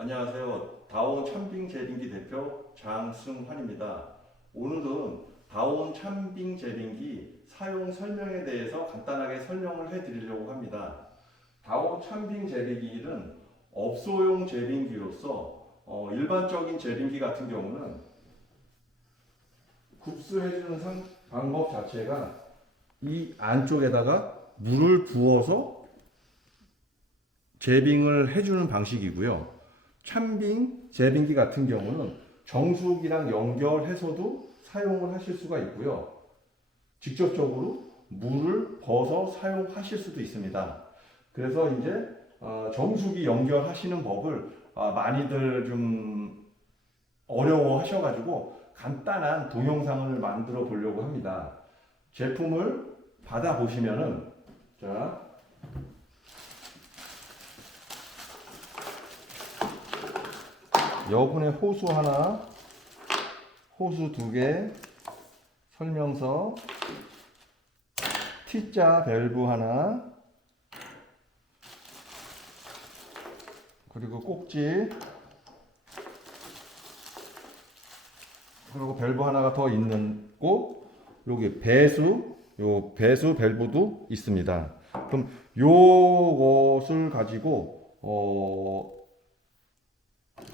안녕하세요. 다온 찬빙 제빙기 대표 장승환입니다. 오늘은 다온 찬빙 제빙기 사용 설명에 대해서 간단하게 설명을 해드리려고 합니다. 다온 찬빙 제빙기는 업소용 제빙기로서 일반적인 제빙기 같은 경우는 굽수해주는 방법 자체가 이 안쪽에다가 물을 부어서 제빙을 해주는 방식이고요. 찬빙 제빙기 같은 경우는 정수기랑 연결해서도 사용을 하실 수가 있고요. 직접적으로 물을 벗어 사용하실 수도 있습니다. 그래서 이제 정수기 연결하시는 법을 많이들 좀 어려워 하셔가지고 간단한 동영상을 만들어 보려고 합니다. 제품을 받아 보시면은 자. 여분의 호수 하나, 호수 2개, 설명서, T자 밸브 하나, 그리고 꼭지, 그리고 밸브 하나가 더 있는 고 여기 배수, 요 배수 밸브도 있습니다. 그럼 요것을 가지고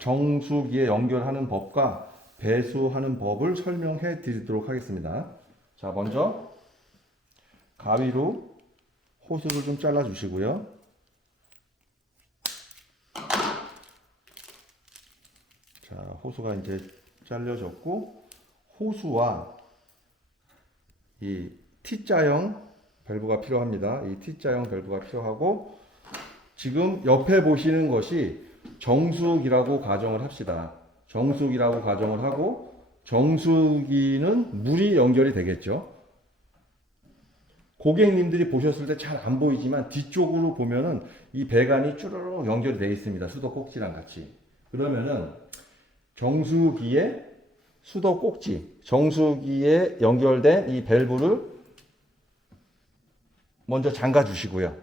정수기에 연결하는 법과 배수하는 법을 설명해 드리도록 하겠습니다. 자, 먼저 가위로 호스를 좀 잘라 주시고요. 자, 호수가 이제 잘려졌고, 호수와 이 T자형 밸브가 필요합니다. 이 T자형 밸브가 필요하고, 지금 옆에 보시는 것이 정수기라고 가정을 합시다. 정수기라고 가정을 하고, 정수기는 물이 연결이 되겠죠. 고객님들이 보셨을 때 잘 안 보이지만 뒤쪽으로 보면은 이 배관이 쭈르륵 연결이 되어 있습니다. 수도 꼭지랑 같이. 그러면은 정수기에 수도 꼭지, 정수기에 연결된 이 밸브를 먼저 잠가 주시고요.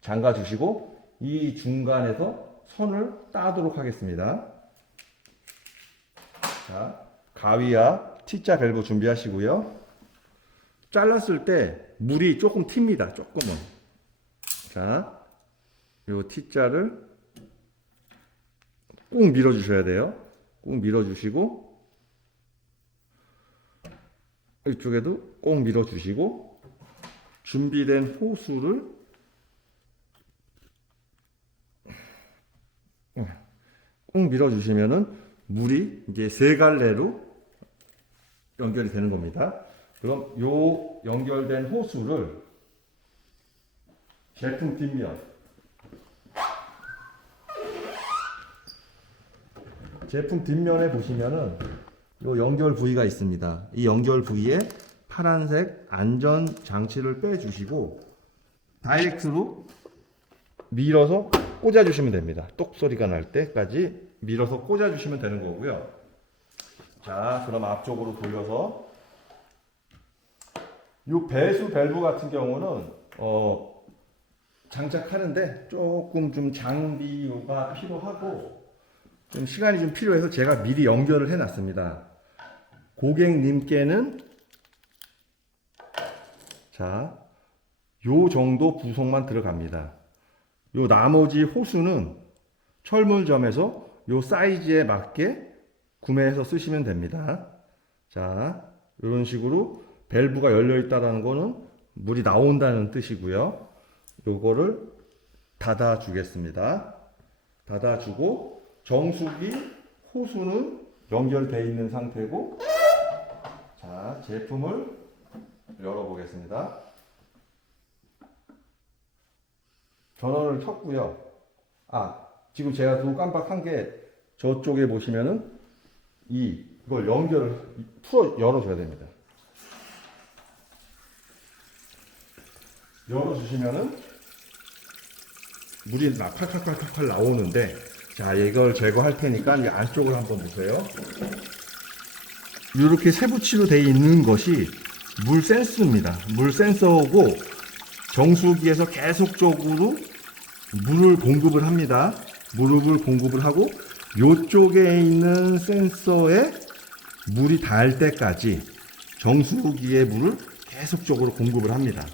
잠가 주시고 이 중간에서 선을 따도록 하겠습니다. 자, 가위와 T자 밸브 준비하시고요. 잘랐을 때 물이 조금 튑니다. 조금은. 자, 요 T자를 꾹 밀어 주셔야 돼요. 꾹 밀어 주시고, 이쪽에도 꼭 밀어 주시고, 준비된 호수를 꾹 밀어 주시면은 물이 이제 3갈래로 연결이 되는 겁니다. 그럼 요 연결된 호수를 제품 뒷면에 보시면은 요 연결 부위가 있습니다. 이 연결 부위에 파란색 안전 장치를 빼주시고 다이렉트로 밀어서 꽂아주시면 됩니다. 똑 소리가 날 때까지 밀어서 꽂아주시면 되는 거고요. 자, 그럼 앞쪽으로 돌려서 이 배수 밸브 같은 경우는 장착하는데 조금 좀 장비가 필요하고 좀 시간이 좀 필요해서 제가 미리 연결을 해놨습니다. 고객님께는 자, 요 정도 부속만 들어갑니다. 요 나머지 호수는 철물점에서 요 사이즈에 맞게 구매해서 쓰시면 됩니다. 자, 이런 식으로 밸브가 열려 있다는 거는 물이 나온다는 뜻이고요. 요거를 닫아 주겠습니다. 닫아 주고 정수기 호수는 연결되어 있는 상태고, 자, 제품을 열어 보겠습니다. 전원을 켰고요. 지금 제가 또 깜빡한 게 저쪽에 보시면은 이걸 연결을 열어줘야 됩니다. 열어주시면은 물이 팔팔팔팔 나오는데, 자, 이걸 제거할 테니까 이 안쪽을 한번 보세요. 이렇게 세부치로 되어 있는 것이 물 센서입니다. 물 센서고 정수기에서 계속적으로 물을 공급을 합니다. 무릎을 공급을 하고 요쪽에 있는 센서에 물이 닿을 때까지 정수기에 물을 계속적으로 공급을 합니다.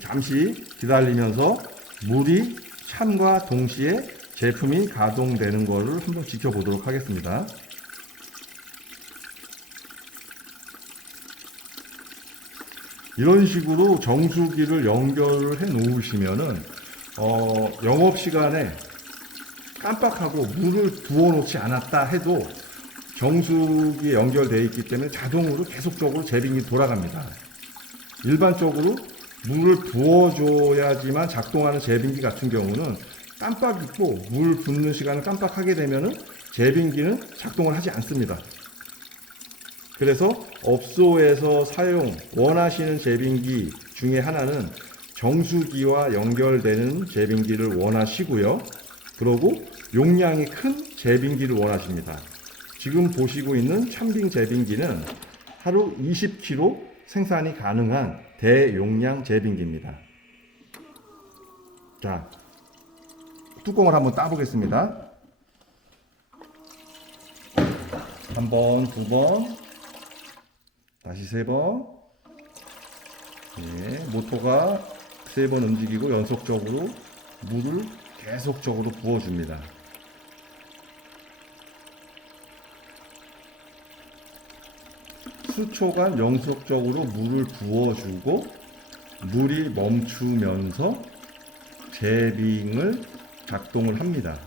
잠시 기다리면서 물이 참과 동시에 제품이 가동되는 것을 한번 지켜보도록 하겠습니다. 이런 식으로 정수기를 연결을 해 놓으시면은 영업시간에 깜빡하고 물을 부어 놓지 않았다 해도 정수기에 연결되어 있기 때문에 자동으로 계속적으로 제빙이 돌아갑니다. 일반적으로 물을 부어줘야지만 작동하는 제빙기 같은 경우는 깜빡 잊고 물 붓는 시간을 깜빡하게 되면은 제빙기는 작동을 하지 않습니다. 그래서 업소에서 원하시는 제빙기 중에 하나는 정수기와 연결되는 제빙기를 원하시고요. 그리고 용량이 큰 제빙기를 원하십니다. 지금 보시고 있는 찬빙 제빙기는 하루 20kg 생산이 가능한 대용량 제빙기입니다. 자, 뚜껑을 한번 따보겠습니다. 한 번, 두 번, 다시 세 번. 네, 모터가 세 번 움직이고 연속적으로 물을 계속적으로 부어줍니다. 수초간 연속적으로 물을 부어주고 물이 멈추면서 제빙을 작동을 합니다.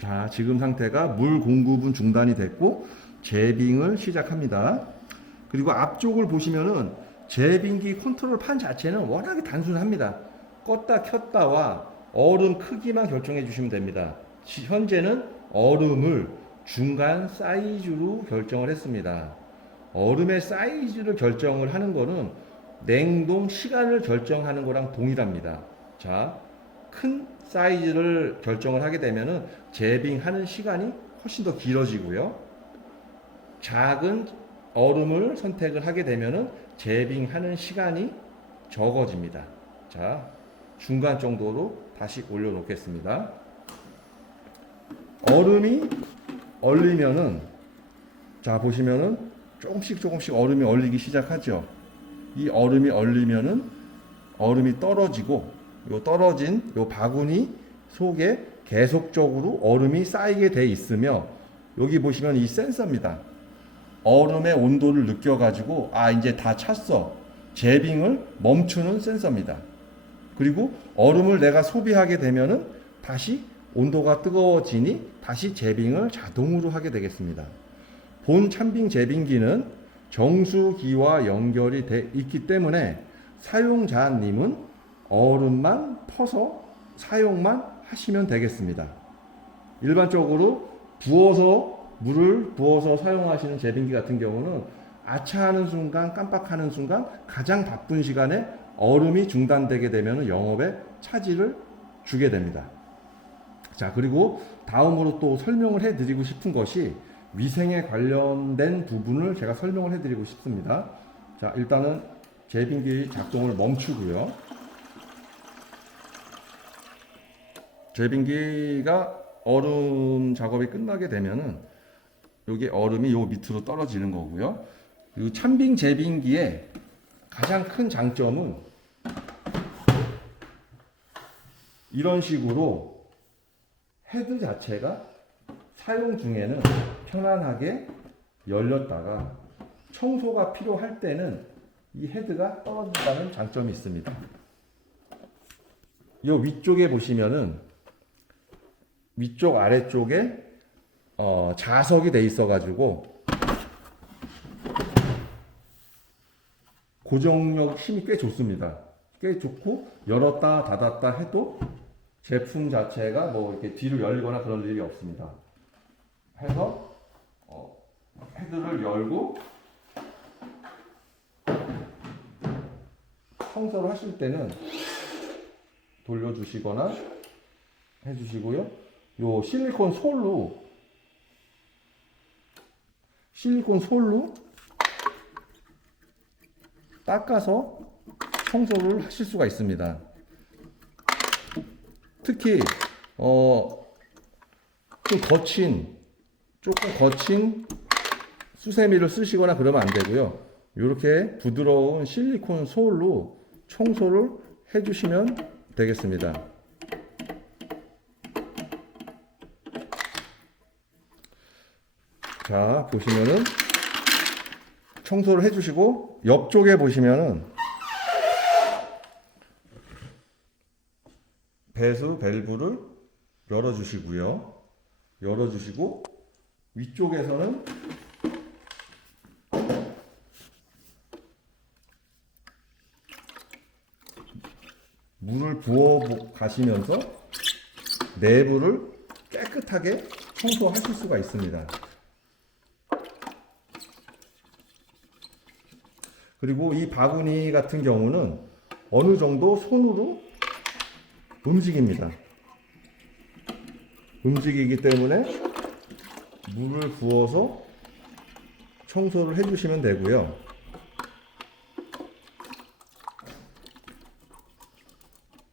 자, 지금 상태가 물 공급은 중단이 됐고 제빙을 시작합니다. 그리고 앞쪽을 보시면은 제빙기 컨트롤 판 자체는 워낙에 단순합니다. 껐다 켰다와 얼음 크기만 결정해 주시면 됩니다. 현재는 얼음을 중간 사이즈로 결정을 했습니다. 얼음의 사이즈를 결정을 하는 거는 냉동 시간을 결정하는 거랑 동일합니다. 자, 큰 사이즈를 결정을 하게 되면은 제빙하는 시간이 훨씬 더 길어지고요. 작은 얼음을 선택을 하게 되면은 제빙하는 시간이 적어집니다. 자, 중간 정도로 다시 올려놓겠습니다. 얼음이 얼리면은, 자, 보시면은 조금씩 얼음이 얼리기 시작하죠. 이 얼음이 얼리면은 얼음이 떨어지고 요 떨어진 요 바구니 속에 계속적으로 얼음이 쌓이게 돼 있으며, 여기 보시면 이 센서입니다. 얼음의 온도를 느껴가지고 이제 다 찼어, 제빙을 멈추는 센서입니다. 그리고 얼음을 내가 소비하게 되면은 다시 온도가 뜨거워지니 다시 제빙을 자동으로 하게 되겠습니다. 본 찬빙 제빙기는 정수기와 연결이 돼 있기 때문에 사용자님은 얼음만 퍼서 사용만 하시면 되겠습니다. 일반적으로 물을 부어서 사용하시는 제빙기 같은 경우는 아차하는 순간, 깜빡하는 순간, 가장 바쁜 시간에 얼음이 중단되게 되면 영업에 차질을 주게 됩니다. 자, 그리고 다음으로 또 설명을 해드리고 싶은 것이 위생에 관련된 부분을 제가 설명을 해드리고 싶습니다. 자, 일단은 제빙기 작동을 멈추고요. 제빙기가 얼음 작업이 끝나게 되면은 여기 얼음이 요 밑으로 떨어지는 거고요. 이 찬빙 제빙기의 가장 큰 장점은 이런 식으로 헤드 자체가 사용 중에는 편안하게 열렸다가 청소가 필요할 때는 이 헤드가 떨어진다는 장점이 있습니다. 이 위쪽에 보시면은 위쪽 아래쪽에 자석이 돼 있어 가지고 고정력 힘이 꽤 좋습니다. 꽤 좋고 열었다 닫았다 해도 제품 자체가 뭐 이렇게 뒤로 열리거나 그런 일이 없습니다. 해서 헤드를 열고 청소를 하실 때는 돌려주시거나 해주시고요. 요 실리콘 솔로 닦아서 청소를 하실 수가 있습니다. 특히 조금 거친 수세미를 쓰시거나 그러면 안 되고요. 이렇게 부드러운 실리콘 솔로 청소를 해주시면 되겠습니다. 자, 보시면은 청소를 해주시고 옆쪽에 보시면은 배수 밸브를 열어주시고 위쪽에서는 물을 부어 가시면서 내부를 깨끗하게 청소하실 수가 있습니다. 그리고 이 바구니 같은 경우는 어느 정도 손으로 움직입니다. 움직이기 때문에 물을 부어서 청소를 해주시면 되고요.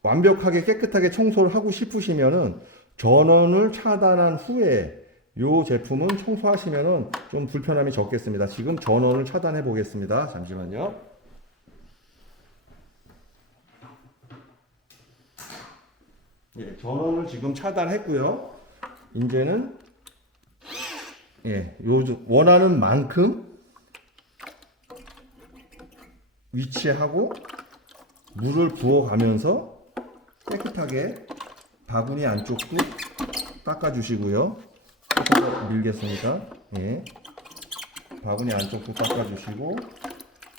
완벽하게 깨끗하게 청소를 하고 싶으시면은 전원을 차단한 후에 이 제품은 청소하시면은 좀 불편함이 적겠습니다. 지금 전원을 차단해 보겠습니다. 잠시만요. 예, 전원을 지금 차단했고요. 이제는 원하는 만큼 위치하고 물을 부어가면서 깨끗하게 바구니 안쪽도 닦아주시고요. 조금 밀겠습니다. 예. 바구니 안쪽도 닦아주시고,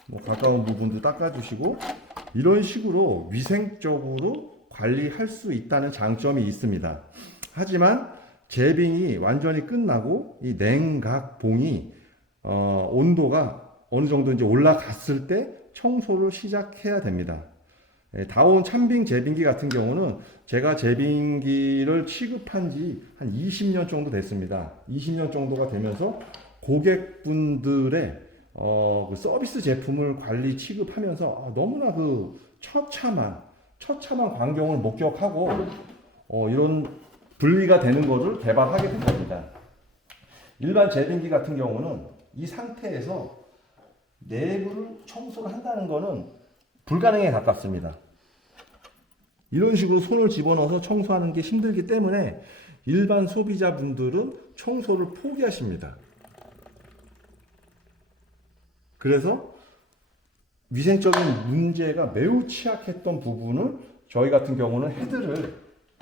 뭐 가까운 부분도 닦아주시고, 이런 식으로 위생적으로 관리할 수 있다는 장점이 있습니다. 하지만 제빙이 완전히 끝나고 이 냉각봉이 온도가 어느 정도 이제 올라갔을 때 청소를 시작해야 됩니다. 다온 참빙 제빙기 같은 경우는 제가 제빙기를 취급한 지 한 20년 정도 됐습니다. 20년 정도가 되면서 고객분들의 그 서비스 제품을 관리 취급하면서 너무나 그 처참한 광경을 목격하고 이런 분리가 되는 것을 개발하게 된 겁니다. 일반 제빙기 같은 경우는 이 상태에서 내부를 청소를 한다는 것은 불가능에 가깝습니다. 이런 식으로 손을 집어넣어서 청소하는 게 힘들기 때문에 일반 소비자분들은 청소를 포기하십니다. 그래서 위생적인 문제가 매우 취약했던 부분을 저희 같은 경우는 헤드를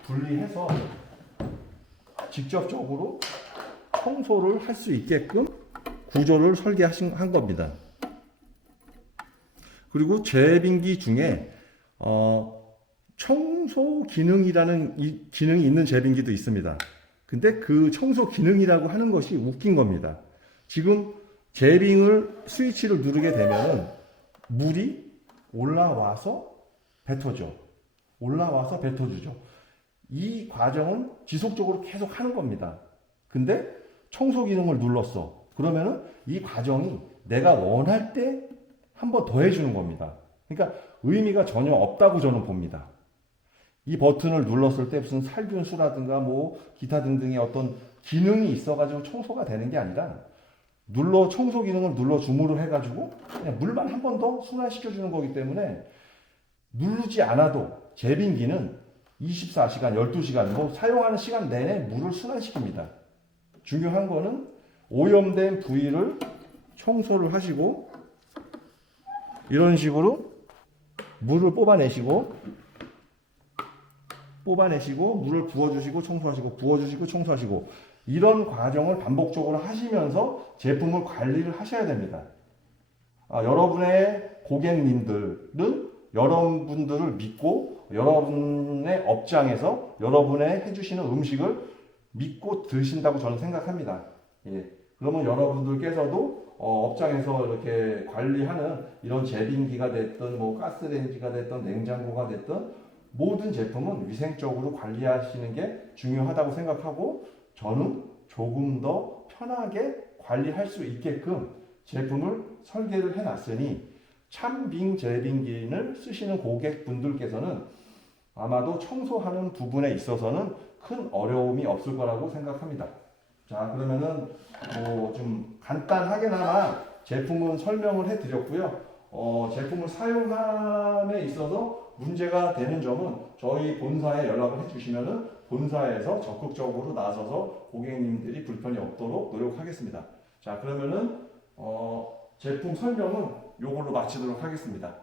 분리해서 직접적으로 청소를 할 수 있게끔 구조를 설계한 겁니다. 그리고 제빙기 중에 청소 기능이라는 기능이 있는 제빙기도 있습니다. 근데 그 청소 기능이라고 하는 것이 웃긴 겁니다. 지금 제빙을 스위치를 누르게 되면 물이 올라와서 뱉어주죠. 이 과정은 지속적으로 계속 하는 겁니다. 근데 청소 기능을 눌렀어. 그러면은 이 과정이 내가 원할 때 한 번 더 해주는 겁니다. 그러니까 의미가 전혀 없다고 저는 봅니다. 이 버튼을 눌렀을 때 무슨 살균수라든가 뭐 기타 등등의 어떤 기능이 있어가지고 청소가 되는 게 아니라 청소 기능을 눌러 주무를 해가지고 그냥 물만 한 번 더 순환시켜주는 거기 때문에 누르지 않아도 제빙기는 24시간, 12시간 뭐 사용하는 시간 내내 물을 순환시킵니다. 중요한 거는 오염된 부위를 청소를 하시고 이런 식으로 물을 뽑아내시고 물을 부어주시고 청소하시고 이런 과정을 반복적으로 하시면서 제품을 관리를 하셔야 됩니다. 여러분의 고객님들은 여러분들을 믿고 여러분의 업장에서 여러분의 해주시는 음식을 믿고 드신다고 저는 생각합니다. 예. 그러면 여러분들께서도 업장에서 이렇게 관리하는 이런 제빙기가 됐든 뭐 가스레인지가 됐든 냉장고가 됐든 모든 제품은 위생적으로 관리하시는 게 중요하다고 생각하고 저는 조금 더 편하게 관리할 수 있게끔 제품을 설계를 해놨으니 참빙 제빙기를 쓰시는 고객분들께서는 아마도 청소하는 부분에 있어서는 큰 어려움이 없을 거라고 생각합니다. 자, 그러면은 좀 간단하게나마 제품은 설명을 해드렸고요. 제품을 사용함에 있어서 문제가 되는 점은 저희 본사에 연락을 해주시면은 본사에서 적극적으로 나서서 고객님들이 불편이 없도록 노력하겠습니다. 자, 그러면은 제품 설명은 요걸로 마치도록 하겠습니다.